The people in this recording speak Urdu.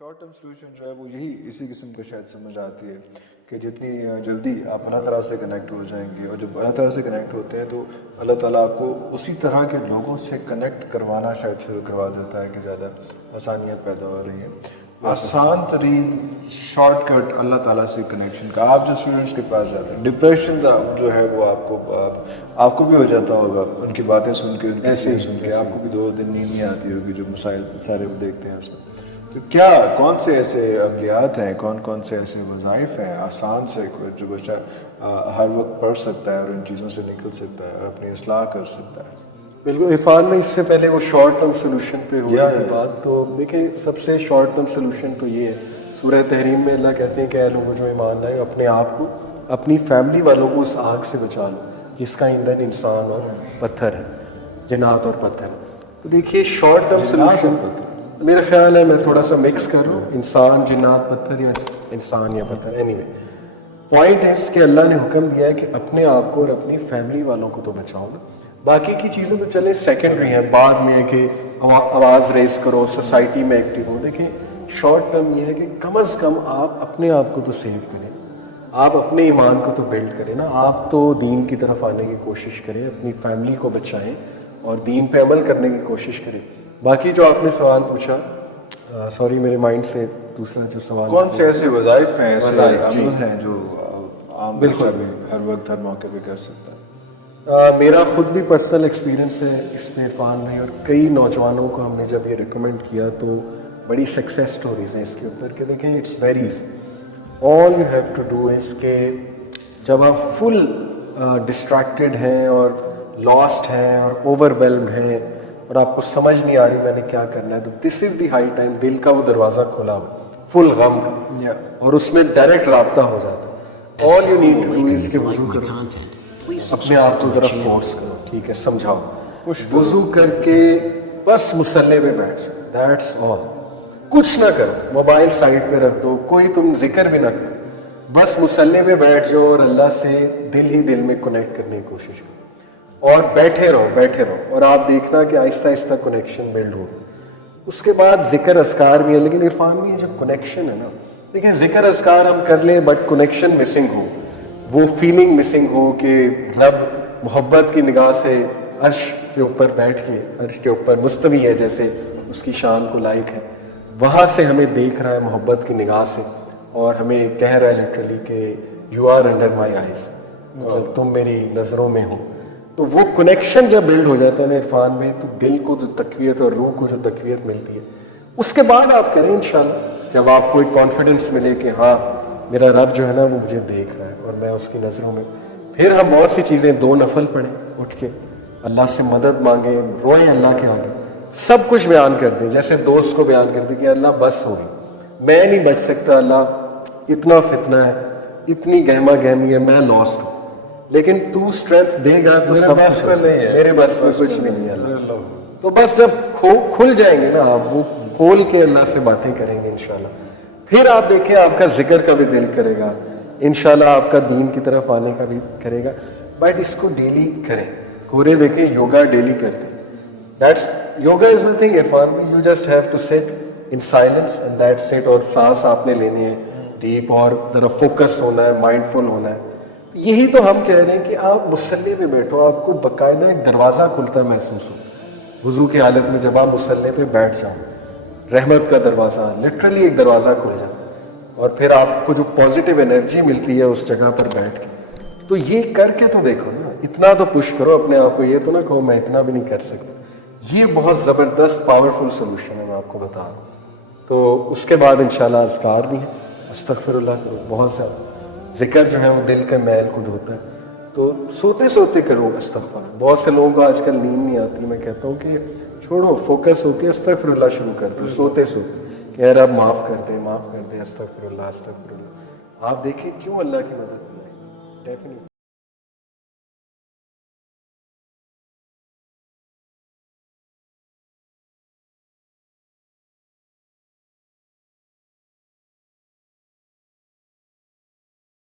شارٹ ٹرم سلوشن جو ہے وہ یہی اسی قسم کو شاید سمجھ آتی ہے کہ جتنی جلدی آپ اللہ تعالیٰ سے کنیکٹ ہو جائیں گے، اور جب اللہ تعالیٰ سے کنیکٹ ہوتے ہیں تو اللہ تعالیٰ آپ کو اسی طرح کے لوگوں سے کنیکٹ کروانا شاید شروع کروا دیتا ہے کہ زیادہ آسانیت پیدا ہو رہی ہیں۔ آسان ترین شارٹ کٹ اللہ تعالیٰ سے کنیکشن کا، آپ جو اسٹوڈنٹس کے پاس جاتے ہیں، ڈپریشن جو ہے وہ آپ کو بھی ہو جاتا ہوگا ان کی باتیں سن کے، ان کی چیزیں سن کے، آپ کو بھی 2 دن نیند نہیں آتی ہوگی جو مسائل سارے دیکھتے ہیں اس میں۔ تو کیا کون سے ایسے عملیات ہیں، کون سے ایسے وظائف ہیں آسان سے جو بچہ ہر وقت پڑھ سکتا ہے اور ان چیزوں سے نکل سکتا ہے اور اپنی اصلاح کر سکتا ہے؟ بالکل عرفان میں اس سے پہلے وہ شارٹ ٹرم سلوشن پہ ہو رہی تھی بات، تو دیکھیں سب سے شارٹ ٹرم سلوشن تو یہ ہے، سورہ تحریم میں اللہ کہتے ہیں کہ اے لوگوں جو ایمان لائے اپنے آپ کو، اپنی فیملی والوں کو اس آگ سے بچا لو جس کا ایندھن انسان اور پتھر ہے، جنات اور پتھر۔ تو دیکھیے شارٹ ٹرم سلوشن میرا خیال ہے، میں تھوڑا سا مکس کر رہا ہوں، انسان جنات پتھر یا انسان یا پتھر، اینی وے پوائنٹ ہے کہ اللہ نے حکم دیا ہے کہ اپنے آپ کو اور اپنی فیملی والوں کو تو بچاؤ نا، باقی کی چیزیں تو چلیں سیکنڈری ہیں، بعد میں ہے کہ آواز ریز کرو، سوسائٹی میں ایکٹیو ہو۔ دیکھیں شارٹ ٹرم یہ ہے کہ کم از کم آپ اپنے آپ کو تو سیو کریں، آپ اپنے ایمان کو تو بلڈ کریں نا، آپ تو دین کی طرف آنے کی کوشش کریں، اپنی فیملی کو بچائیں اور دین پہ عمل کرنے کی کوشش کریں۔ باقی جو آپ نے سوال پوچھا، سوری میرے مائنڈ سے دوسرا جو سوال، کون سے ایسے وظائف ہیں، ایسے عمل ہیں جو عام بچہ بھی ہر وقت ہر موقع پہ کر سکتا ہے؟ میرا خود بھی پرسنل ایکسپیرینس ہے اس میں عرفان میں، اور کئی نوجوانوں کو ہم نے جب یہ ریکمینڈ کیا تو بڑی سکسیس سٹوریز ہیں اس کے اوپر کہ دیکھیں it's very easy, all you have to do is کہ جب آپ فل ڈسٹریکٹڈ ہیں اور لاسٹ ہیں اور اوور ویلمڈ ہیں اور آپ کو سمجھ نہیں آ رہی میں نے کیا کرنا ہے، تو دس از دی ہائی ٹائم، دل کا وہ دروازہ کھلا ہوا فل غم کا، اور اس میں ڈائریکٹ رابطہ ہو جاتا ہے۔ All you need to do is کہ وضو کرو، اپنے آپ کو ذرا فورس کرو، ٹھیک ہے، سمجھاؤ، وضو کر کے بس مصلی پہ بیٹھ جاؤ، دیٹس آل، کچھ نہ کرو، موبائل سائڈ پہ رکھ دو، کوئی تم ذکر بھی نہ کرو، بس مصلی پہ بیٹھ جاؤ اور اللہ سے دل ہی دل میں کنیکٹ کرنے کی کوشش کرو، اور بیٹھے رہو، اور آپ دیکھنا کہ آہستہ آہستہ کنیکشن بلڈ ہو۔ اس کے بعد ذکر اذکار بھی ہے، لیکن عرفان میں یہ جو کنیکشن ہے نا، دیکھیں ذکر اذکار ہم کر لیں بٹ کنیکشن مسنگ ہو، وہ فیلنگ مسنگ ہو کہ رب محبت کی نگاہ سے عرش کے اوپر بیٹھ کے، عرش کے اوپر مستوی ہے جیسے اس کی شان کو لائق ہے، وہاں سے ہمیں دیکھ رہا ہے محبت کی نگاہ سے، اور ہمیں کہہ رہا ہے لٹرلی کہ you are under my eyes, مطلب تم میری نظروں میں ہو۔ تو وہ کنیکشن جب بلڈ ہو جاتا ہے نا عرفان میں، تو دل کو جو تقویت اور روح کو جو تقویت ملتی ہے، اس کے بعد آپ کریں انشاءاللہ، جب آپ کو ایک کانفیڈنس ملے کہ ہاں میرا رب جو ہے نا وہ مجھے دیکھ رہا ہے اور میں اس کی نظروں میں، پھر ہم بہت سی چیزیں 2 نفل پڑھیں اٹھ کے، اللہ سے مدد مانگیں، روئیں اللہ کے آگے، سب کچھ بیان کر دیں، جیسے دوست کو بیان کر دیں کہ اللہ بس ہوگی، میں نہیں بچ سکتا، اللہ اتنا فتنہ ہے، اتنی گہما گہمی ہے، میں لاسٹ ہوں، لیکن تو اسٹرینتھ دے گا تو سب بس میں نہیں ہے، میرے بس میں کچھ نہیں ہے اللہ۔ تو بس جب کھل جائیں گے نا آپ، وہ کھول کے اللہ سے باتیں کریں گے انشاءاللہ، پھر آپ دیکھیں آپ کا ذکر کا بھی دل کرے گا انشاءاللہ، آپ کا دین کی طرف آنے کا بھی کرے گا، بٹ اس کو ڈیلی کریں۔ کورے دیکھیں یوگا ڈیلی کرتے ہیں، that's yoga is nothing Irfan, you just have to sit in silence and that's it, اور سانس آپ نے لینی ہے ڈیپ، اور ذرا فوکس ہونا ہے، مائنڈ فل ہونا ہے۔ یہی تو ہم کہہ رہے ہیں کہ آپ مصلی پہ بیٹھو، آپ کو باقاعدہ ایک دروازہ کھلتا ہے محسوس ہو وضو کی حالت میں، جب آپ مصلی پہ بیٹھ جاؤ، رحمت کا دروازہ لٹرلی ایک دروازہ کھل جاتا ہے، اور پھر آپ کو جو پازیٹیو انرجی ملتی ہے اس جگہ پر بیٹھ کے، تو یہ کر کے تو دیکھو نا، اتنا تو پش کرو اپنے آپ کو، یہ تو نہ کہو میں اتنا بھی نہیں کر سکتا۔ یہ بہت زبردست پاورفل سولوشن ہے، میں آپ کو بتا رہا ہوں۔ تو اس کے بعد انشاءاللہ اذکار بھی ہیں، استغفر اللہ کرو بہت زیادہ، ذکر جو ہے وہ دل کے میل کو دھوتا ہے، تو سوتے سوتے کرو استغفار۔ بہت سے لوگوں کو آج کل نیند نہیں آتی، میں کہتا ہوں کہ چھوڑو، فوکس ہو کے استغفر اللہ شروع کر دو سوتے سوتے، کہ رب معاف کر دے، معاف کر دے، استغفر اللہ، استغفر اللہ۔ آپ دیکھیں کیوں اللہ کی مدد ملے، ڈیفینیٹلی۔